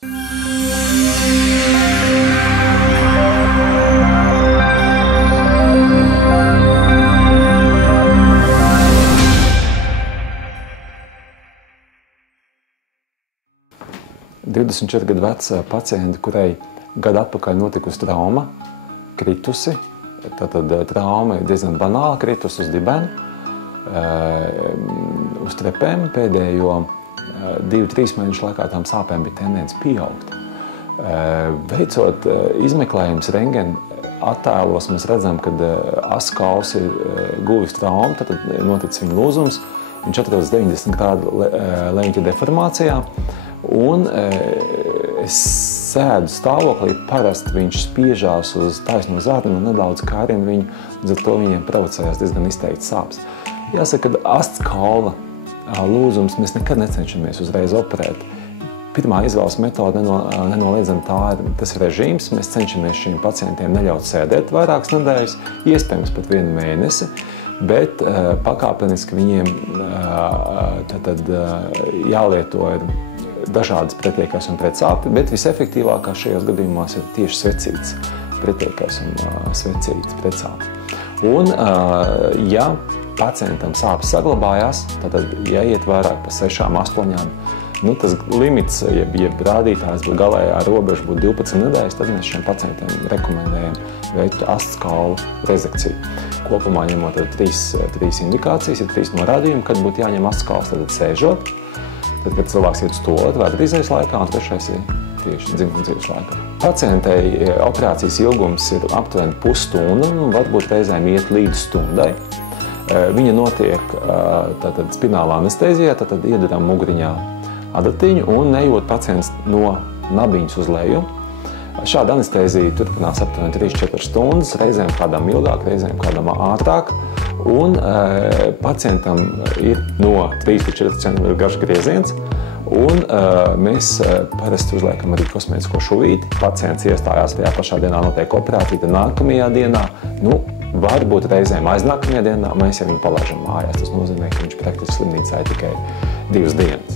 –24 gadu veca paciente, kurai gadu atpakaļ notikusi trauma, kritusi. Tātad trauma ir diezgan banāla, kritusi uz dibenu, uz trepēm. Pēdējo 2-3 mēnešu laikā tām sāpēm bija tendence pieaugt. Veicot izmeklējumus rentgena attēlos, mēs redzam, ka asu kauls ir guvis traumu, tad noticis viņa lūzums. Viņš atrodas 90 grādu leņķa deformācijā. Un es sēdu stāvoklī, parasti viņš spiežās uz taisno zarnu un nedaudz kārina viņu, līdz ar to viņiem provocējās diezgan izteikti sāpes. Jāsaka, ka astes kaula lūzums mēs nekad necenšamies uzreiz operēt. Pirmā izvēles metode nenoliedzami tas ir režīms. Mēs cenšamies šiem pacientiem neļaut sēdēt vairākas nedēļas, iespējams pat 1 mēnesi, bet pakāpeniski viņiem jālieto ir dažādas pretiekais un pretsāpes, bet visefektīvākā šajos gadījumos ir tieši svecīts pretiekais un svecīts pretsāpes. Un, ja pacientam sāpes saglabājās, tad, ja iet vairāk par 6-8, tas limits, jeb rādītājs būtu galējā robeža būtu 12 nedēļas, tad mēs šiem pacientiem rekomendējam veikt astes kaulu rezekciju. Kopumā ņemot 3 indikācijas, ir 3 norādījumi, kad būtu jāņem astes kauls, tad sēžot, tad, kad cilvēks iet uz tualeti, vai izējas laikā, un 3. ir tieši dzimuma dzīves laikā. Pacientei operācijas ilgums ir aptuveni pusstunda, un varbūt reizēm iet līdz stundai. Viņa notiek spinālā anestēzijā, tad iedaram muguriņā adatiņu un nejūt pacients no nabiņas uz leju. Šāda anestēzija turpinās aptuveni 3-4 stundas, reizēm kādam ilgāk, reizēm kādam ātrāk. Un pacientam ir no 3-4 cm garš grieziens, un mēs parasti uzliekam arī kosmētisko šuvīti. Pacients iestājās tajā pašā dienā, notiek operācija, tad nākamajā dienā, varbūt reizēm aiznākamajā dienā, mēs jau viņu palaižam mājās. Tas nozīmē, ka viņš praktiski slimnīcā ir tikai 2 dienas.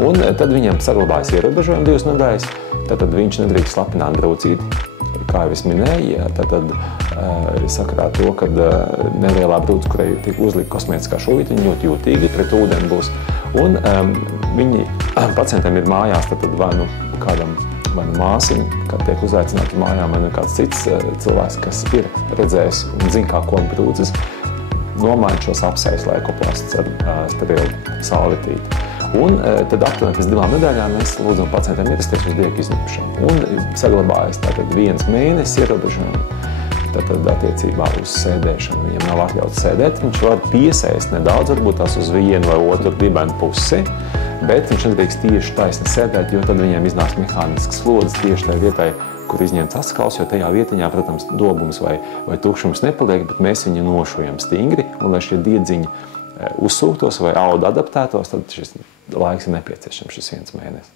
Un tad viņam saglabājas ierobežojumi 2 nedēļas, tad viņš nedrīkst slapināt brūcīti. Kā jau es minēju, tad sakarā to, ka nelielā brūce, kurai tiek uzlikta kosmētiskā šuvīte, viņa ļoti jūtīgi pret ūdeni būs. Un pacientam ir mājās vai nu kādam vai nu māsiņa, kad tiek uzaicināti mājām, vai nu kāds cits cilvēks, kas ir redzējis un zina, kā koka brūces, nomaina šos apsejas leikoplasts ar sterilu salvetīti. Un tad aptuveni pēc 2 nedēļām mēs lūdzam pacientiem ierasties uz dieku izņemšanu. Un saglabājas 1 mēnesi ierobežojumu. Tad attiecībā uz sēdēšanu viņam nav atļauts sēdēt. Viņš var piesēst nedaudz, varbūt tās uz vienu vai otru dibenu pusi, bet viņš nedrīkst tieši taisni sēdēt, jo tad viņiem iznāks mehānisks slodzes tieši tajā vietai, kur izņemts astes kauls, jo tajā vietiņā, protams, dobums vai tukšums nepaliek, bet mēs viņu nošujam stingri, un lai šie diedziņi uzsūktos vai audu adaptētos, tad šis laiks ir nepieciešams, šis 1 mēnesis.